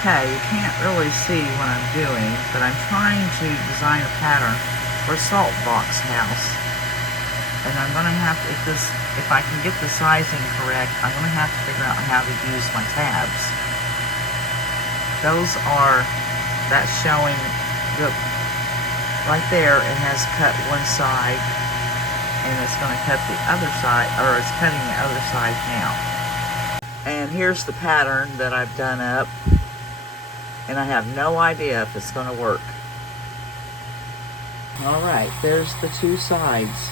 Okay, you can't really see what I'm doing, but I'm trying to design a pattern for a Saltbox house. And I'm going to have to, if I can get the sizing correct, I'm going to have to figure out how to use my tabs. That's showing, right there, it has cut one side, and it's going to cut the other side, or it's cutting the other side now. And here's the pattern that I've done up, and I have no idea if it's going to work. Alright, there's the two sides.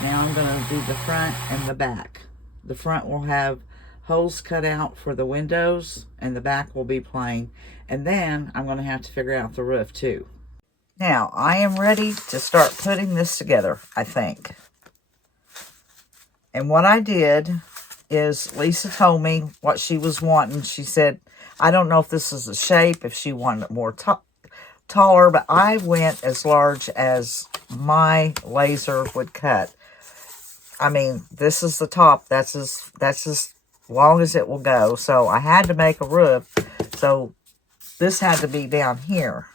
Now I'm going to do the front and the back. The front will have holes cut out for the windows, and the back will be plain. And then I'm going to have to figure out the roof too. Now, I am ready to start putting this together, I think. And what I did is, Lisa told me what she was wanting. She said, I don't know if this is the shape, if she wanted it more taller, but I went as large as my laser would cut. I mean, this is the top. That's as long as it will go. So I had to make a roof. So this had to be down here.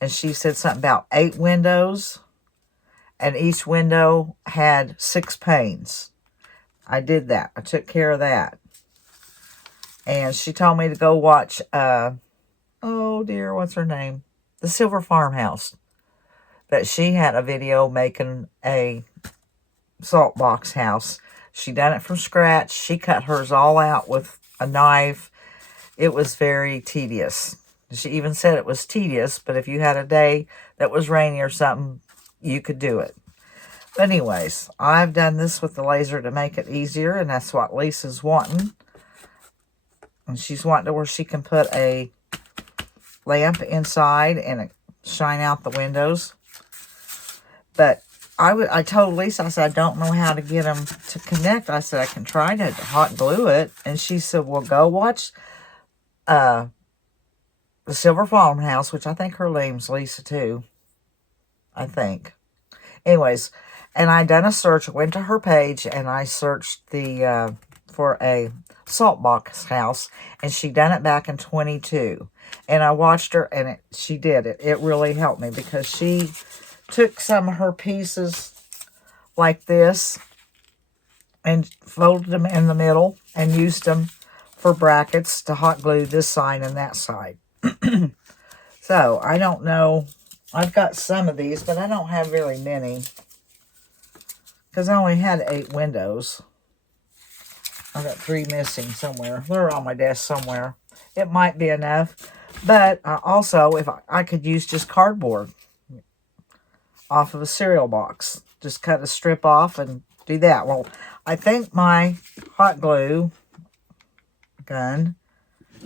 And she said something about 8 windows. And each window had 6 panes. I did that. I took care of that. And she told me to go watch, oh dear, what's her name? The Silver Farmhouse. That she had a video making a Saltbox house. She done it from scratch. She cut hers all out with a knife. It was very tedious. She even said it was tedious, but if you had a day that was rainy or something, you could do it. But anyways, I've done this with the laser to make it easier, and that's what Lisa's wanting. And she's wanting to where she can put a lamp inside and shine out the windows. But I told Lisa, I said, I don't know how to get them to connect. I said, I can try to hot glue it. And she said, well, go watch the Silver Farmhouse, which I think her name's Lisa too. I think. Anyways, and I done a search, went to her page, and I searched for a Saltbox house, and she done it back in 22. And I watched her, and she did it. It really helped me because she took some of her pieces like this and folded them in the middle and used them for brackets to hot glue this side and that side. So, I don't know. I've got some of these, but I don't have very many because I only had 8 windows. I've got 3 missing somewhere. They're on my desk somewhere. It might be enough. But also, if I could use just cardboard off of a cereal box. Just cut a strip off and do that. Well, I think my hot glue gun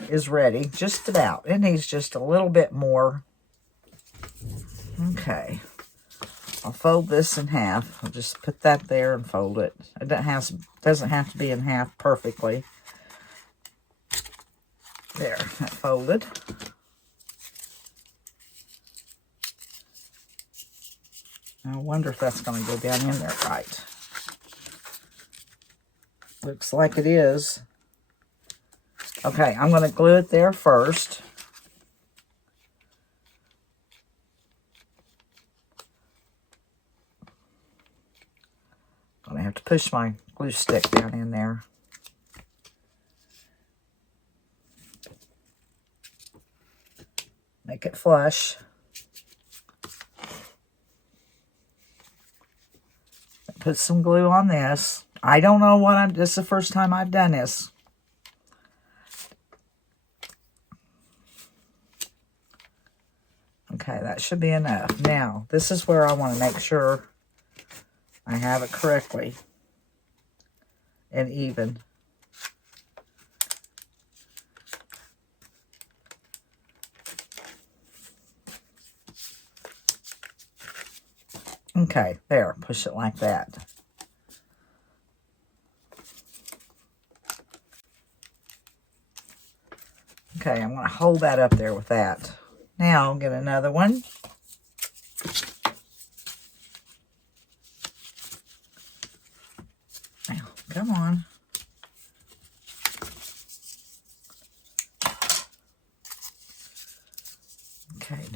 is ready. Just about. It needs just a little bit more. Okay. I'll fold this in half. I'll just put that there and fold it. It doesn't have to be in half perfectly. There, that folded. I wonder if that's going to go down in there right. Looks like it is. Okay, I'm going to glue it there first. I'm going to have to push my glue stick down in there. Make it flush. Put some glue on this. I don't know what this is the first time I've done this. Okay, that should be enough. Now, this is where I want to make sure I have it correctly and even. Okay, there, push it like that. Okay, I'm going to hold that up there with that. Now, I'll get another one. Now, come on.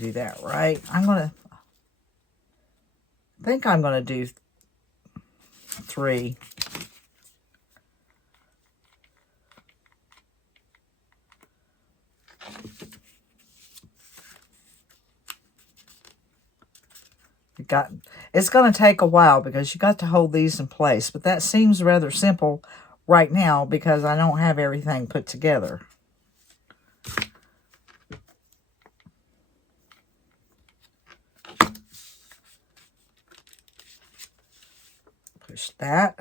do that right. I think I'm gonna do 3. It's going to take a while because you got to hold these in place, but that seems rather simple right now because I don't have everything put together. Push that.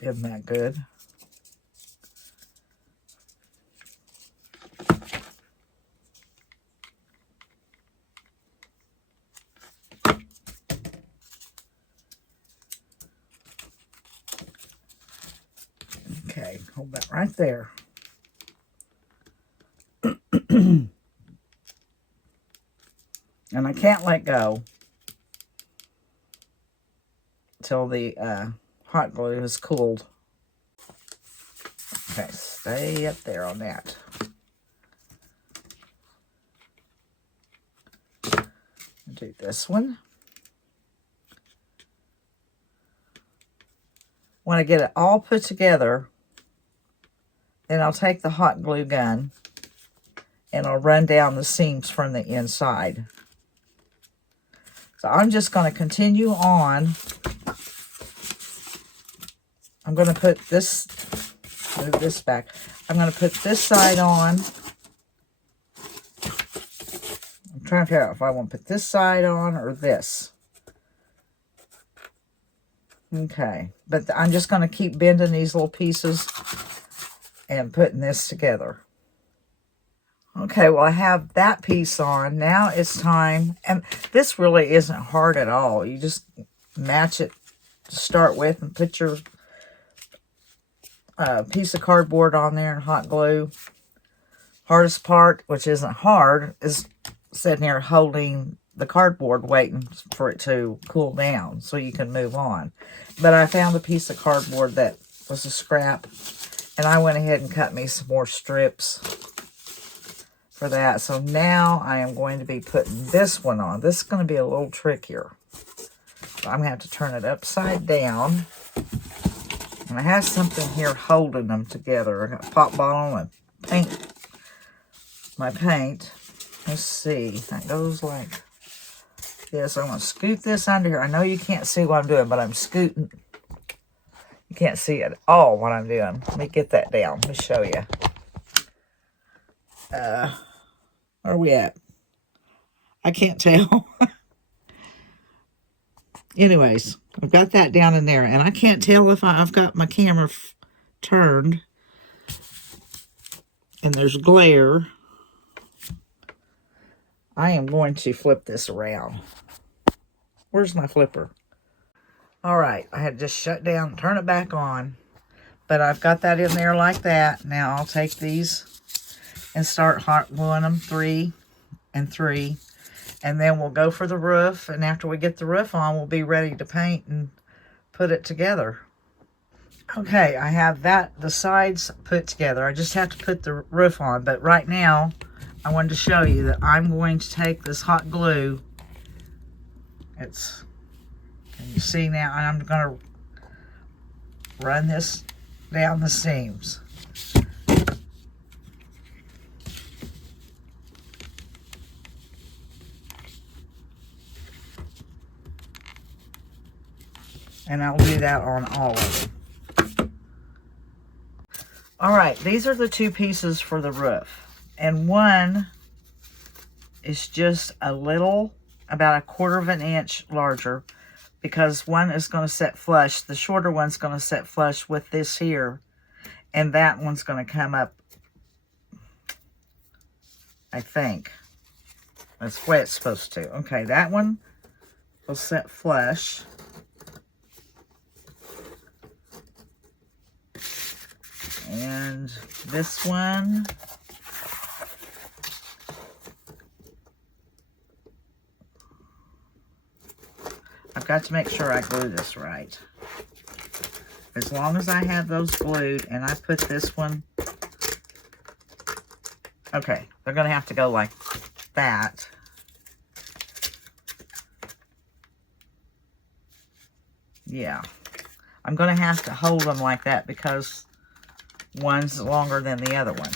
Isn't that good? Okay, hold that right there. And I can't let go till the hot glue has cooled. Okay, stay up there on that. Do this one. When I get it all put together, then I'll take the hot glue gun and I'll run down the seams from the inside. So I'm just going to continue on. I'm going to put this, move this back. I'm going to put this side on. I'm trying to figure out if I want to put this side on or this. Okay, but I'm just going to keep bending these little pieces and putting this together. Okay, well, I have that piece on. Now it's time, and this really isn't hard at all. You just match it to start with and put your piece of cardboard on there and hot glue. Hardest part, which isn't hard, is sitting here holding the cardboard waiting for it to cool down so you can move on. But I found a piece of cardboard that was a scrap, and I went ahead and cut me some more strips for that. So now I am going to be putting this one on. This is going to be a little trickier. So I'm going to have to turn it upside down. And I have something here holding them together. I got a pop bottle and paint. My paint. Let's see. That goes like this. I'm going to scoot this under here. I know you can't see what I'm doing, but I'm scooting. You can't see at all what I'm doing. Let me get that down. Let me show you. Where are we at? I can't tell. Anyways, I've got that down in there, and I can't tell if I've got my camera turned, and there's glare. I am going to flip this around. Where's my flipper? All right, I had just shut down, turn it back on, but I've got that in there like that. Now I'll take these and start hot gluing them 3 and 3. And then we'll go for the roof. And after we get the roof on, we'll be ready to paint and put it together. Okay, I have the sides put together. I just have to put the roof on. But right now, I wanted to show you that I'm going to take this hot glue. Can you see now? I'm going to run this down the seams. And I'll do that on all of them. All right, these are the 2 pieces for the roof. And one is just a little, about 1/4 of an inch larger, because one is going to set flush. The shorter one's going to set flush with this here. And that one's going to come up, I think. That's the way it's supposed to. Okay, that one will set flush. And this one, I've got to make sure I glue this right. as long as I have those glued and I put this one, okay, they're going to have to go like that. Yeah, I'm going to have to hold them like that because one's longer than the other one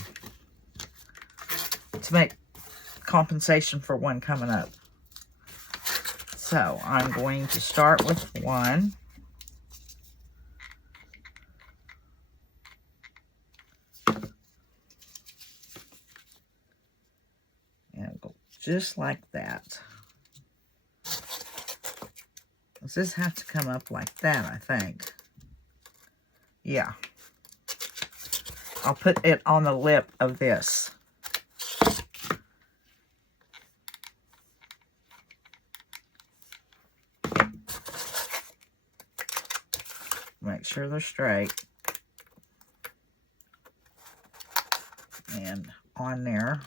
to make compensation for one coming up. So I'm going to start with one. And go just like that. Does this have to come up like that, I think? Yeah. I'll put it on the lip of this. Make sure they're straight. And on there.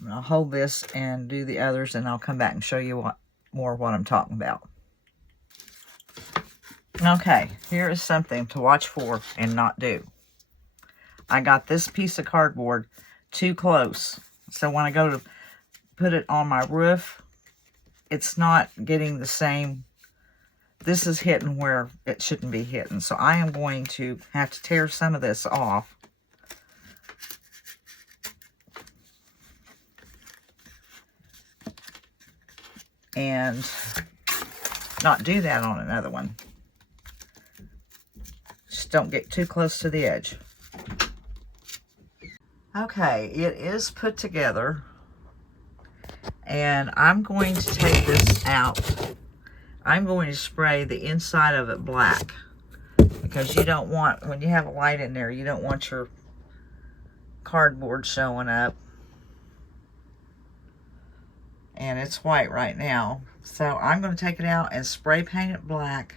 And I'll hold this and do the others, and I'll come back and show you what I'm talking about. Okay, here is something to watch for and not do. I got this piece of cardboard too close. So when I go to put it on my roof, it's not getting the same. This is hitting where it shouldn't be hitting. So I am going to have to tear some of this off. And not do that on another one. Just don't get too close to the edge. Okay, it is put together. And I'm going to take this out. I'm going to spray the inside of it black. Because you don't want, when you have a light in there, you don't want your cardboard showing up. And it's white right now. So I'm going to take it out and spray paint it black.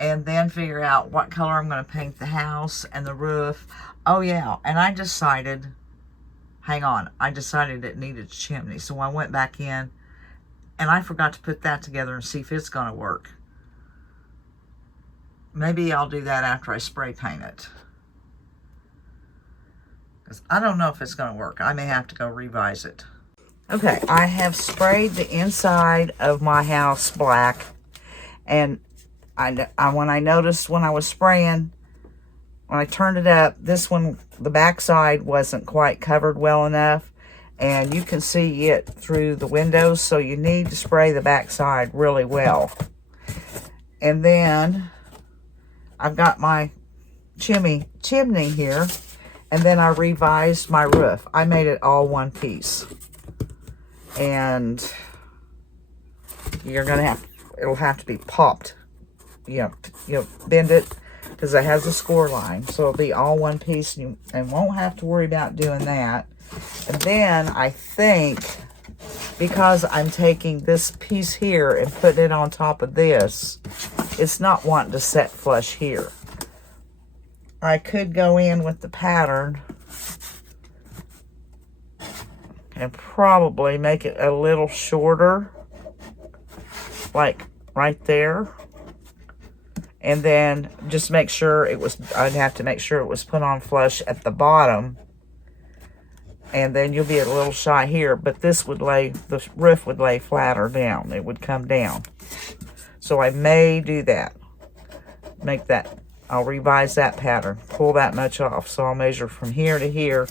And then figure out what color I'm going to paint the house and the roof. Oh yeah, and I decided, hang on, I decided it needed a chimney. So I went back in and I forgot to put that together and see if it's going to work. Maybe I'll do that after I spray paint it. Because I don't know if it's going to work. I may have to go revise it. Okay, I have sprayed the inside of my house black, and when I noticed when I was spraying, when I turned it up, this one, the back side wasn't quite covered well enough, and you can see it through the windows, so you need to spray the back side really well. And then I've got my chimney here, and then I revised my roof. I made it all one piece. And you're gonna have, it'll have to be popped. You bend it because it has a score line, so it'll be all one piece, and won't have to worry about doing that. And then I think, because I'm taking this piece here and putting it on top of this, it's not wanting to set flush here. I could go in with the pattern and probably make it a little shorter, like right there. And then just make sure it was, I'd have to make sure it was put on flush at the bottom. And then you'll be a little shy here, but this would lay, the roof would lay flatter down. It would come down. So I may do that. Make that, I'll revise that pattern, pull that much off. So I'll measure from here to here.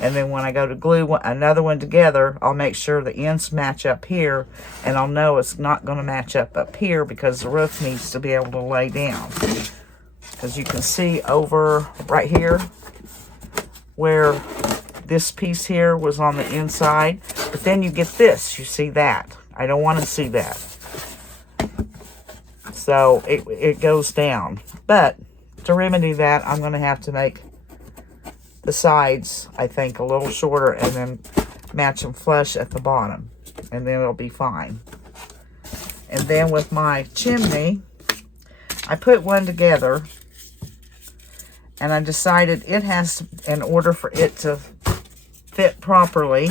And then when I go to glue another one together, I'll make sure the ends match up here. And I'll know it's not going to match up here because the roof needs to be able to lay down. Because you can see over right here where this piece here was on the inside. But then you get this, you see that. I don't want to see that. So it goes down. But to remedy that, I'm going to have to make the sides, I think, a little shorter and then match them flush at the bottom. And then it'll be fine. And then with my chimney, I put one together. And I decided it has to, in order for it to fit properly,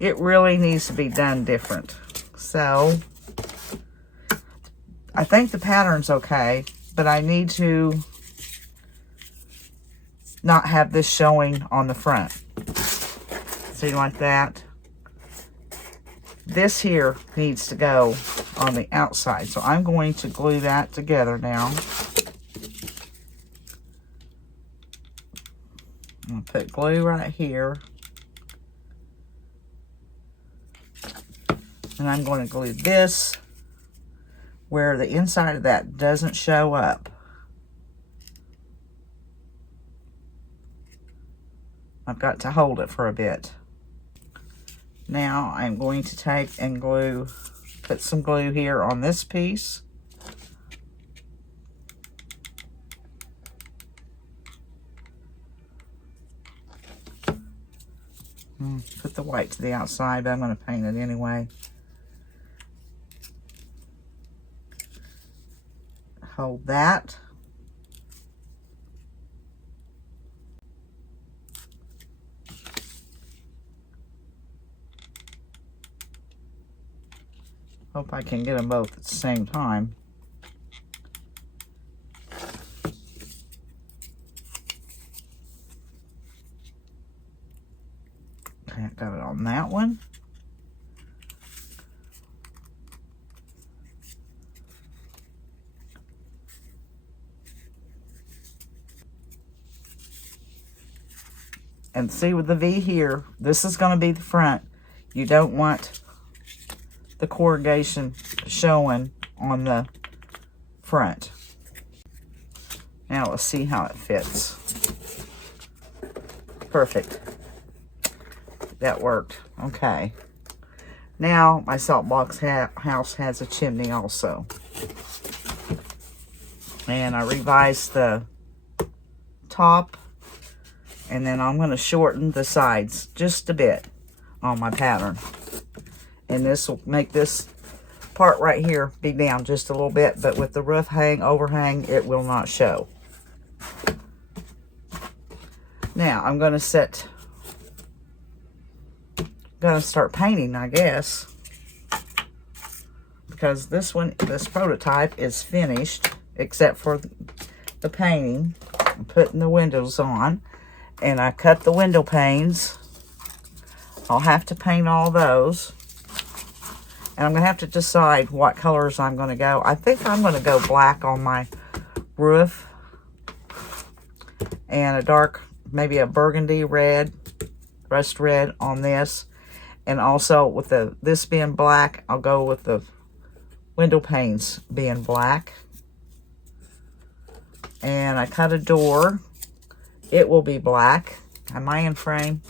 it really needs to be done different. So I think the pattern's okay, but I need to not have this showing on the front. See, like that? This here needs to go on the outside. So I'm going to glue that together now. I'm going to put glue right here. And I'm going to glue this where the inside of that doesn't show up. I've got to hold it for a bit. Now I'm going to take and glue, put some glue here on this piece. Put the white to the outside, but I'm going to paint it anyway. Hold that. Hope I can get them both at the same time. Okay, I got it on that one. And see with the V here, this is going to be the front. You don't want the corrugation showing on the front. Now let's see how it fits. Perfect. That worked. Okay. Now my Saltbox house has a chimney also. And I revised the top. And then I'm going to shorten the sides just a bit on my pattern. And this will make this part right here be down just a little bit, but with the roof overhang, it will not show. Now I'm going to start painting, I guess, because this prototype is finished except for the painting. I'm putting the windows on, and I cut the window panes. I'll have to paint all those. And I'm going to have to decide what colors I'm going to go. I think I'm going to go black on my roof. And a dark, maybe a burgundy red, rust red on this. And also with this being black, I'll go with the window panes being black. And I cut a door. It will be black. Am I in frame?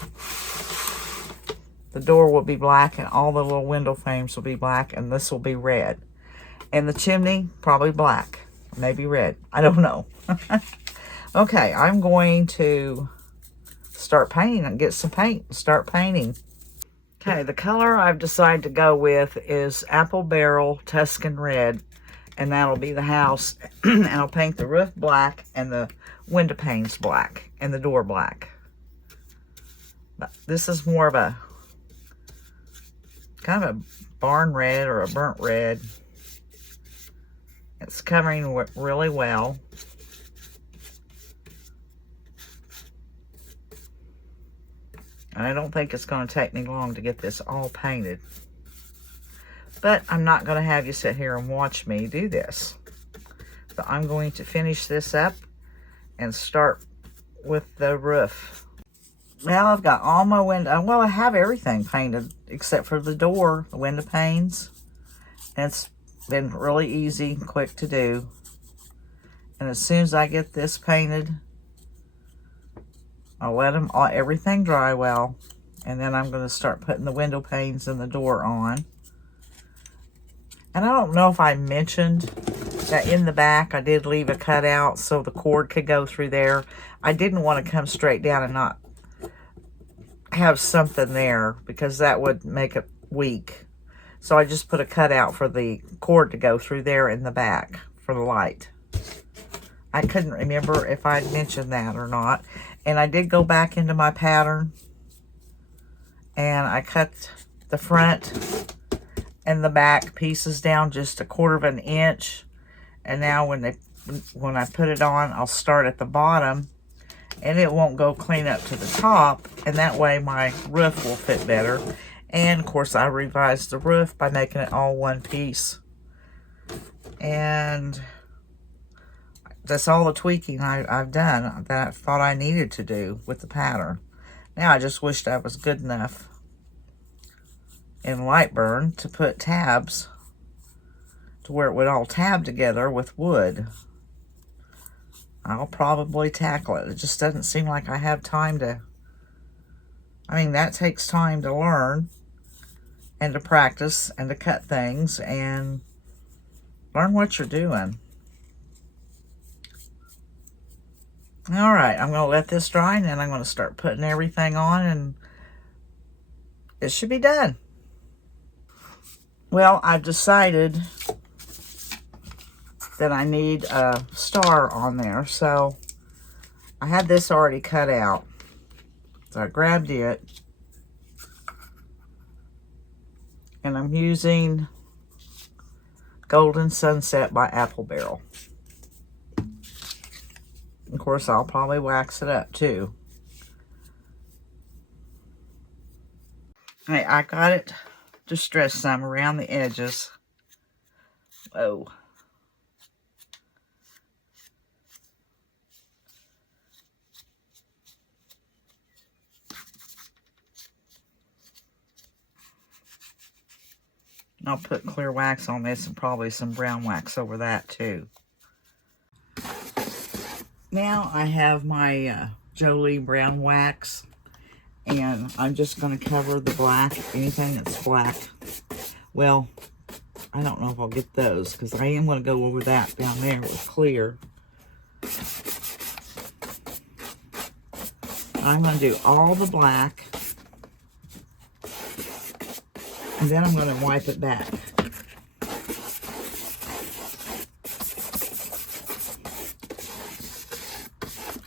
The door will be black, and all the little window frames will be black, and this will be red. And the chimney, probably black, maybe red. I don't know. Okay, I'm going to start painting and get some paint and start painting. Okay, the color I've decided to go with is Apple Barrel Tuscan Red, and that'll be the house. And I'll paint the roof black and the window panes black and the door black. But this is more of a kind of a barn red or a burnt red. It's covering really well. And I don't think it's going to take me long to get this all painted. But I'm not going to have you sit here and watch me do this. So I'm going to finish this up and start with the roof. Well, I've got all my window. Well, I have everything painted except for the door, the window panes. And it's been really easy and quick to do. And as soon as I get this painted, I'll let everything dry well. And then I'm going to start putting the window panes and the door on. And I don't know if I mentioned that in the back I did leave a cutout so the cord could go through there. I didn't want to come straight down and not have something there because that would make it weak. So I just put a cutout for the cord to go through there in the back for the light. I couldn't remember if I'd mentioned that or not. And I did go back into my pattern And I cut the front and the back pieces down just 1/4 of an inch. And now when I put it on, I'll start at the bottom, and it won't go clean up to the top, and that way my roof will fit better. And of course I revised the roof by making it all one piece. And that's all the tweaking I've done that I thought I needed to do with the pattern. Now I just wished I was good enough in Lightburn to put tabs to where it would all tab together with wood. I'll probably tackle it. It just doesn't seem like I have time to. I mean, that takes time to learn and to practice and to cut things and learn what you're doing. All right, I'm going to let this dry, and then I'm going to start putting everything on, and it should be done. Well, I've decided that I need a star on there, so I had this already cut out. So I grabbed it, and I'm using Golden Sunset by Apple Barrel. Of course, I'll probably wax it up too. Alright, I got it distressed some around the edges. Whoa. I'll put clear wax on this and probably some brown wax over that too. Now I have my Jolie brown wax, and I'm just going to cover the black, anything that's black. Well, I don't know if I'll get those, because I am going to go over that down there with clear. I'm going to do all the black, and then I'm going to wipe it back.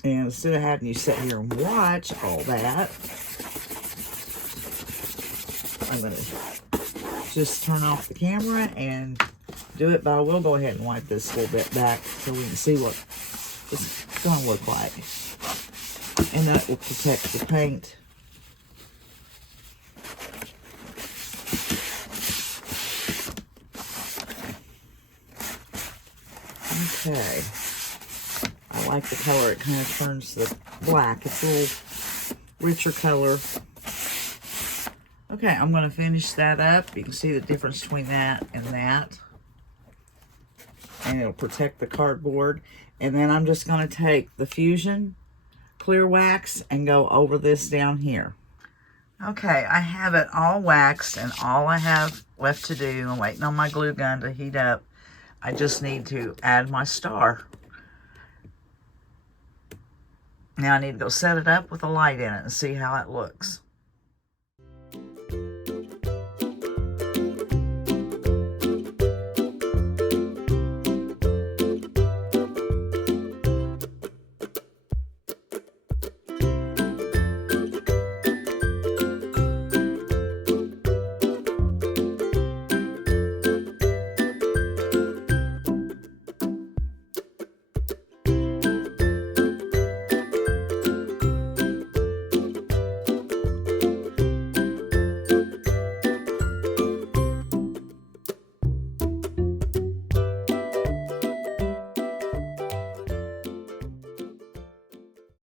And instead of having you sit here and watch all that, I'm going to just turn off the camera and do it. But I will go ahead and wipe this a little bit back so we can see what it's going to look like. And that will protect the paint. Okay. I like the color. It kind of turns the black. It's a little richer color. Okay, I'm going to finish that up. You can see the difference between that and that. And it'll protect the cardboard. And then I'm just going to take the Fusion clear wax and go over this down here. Okay, I have it all waxed, and all I have left to do, I'm waiting on my glue gun to heat up. I just need to add my star. Now I need to go set it up with a light in it and see how it looks.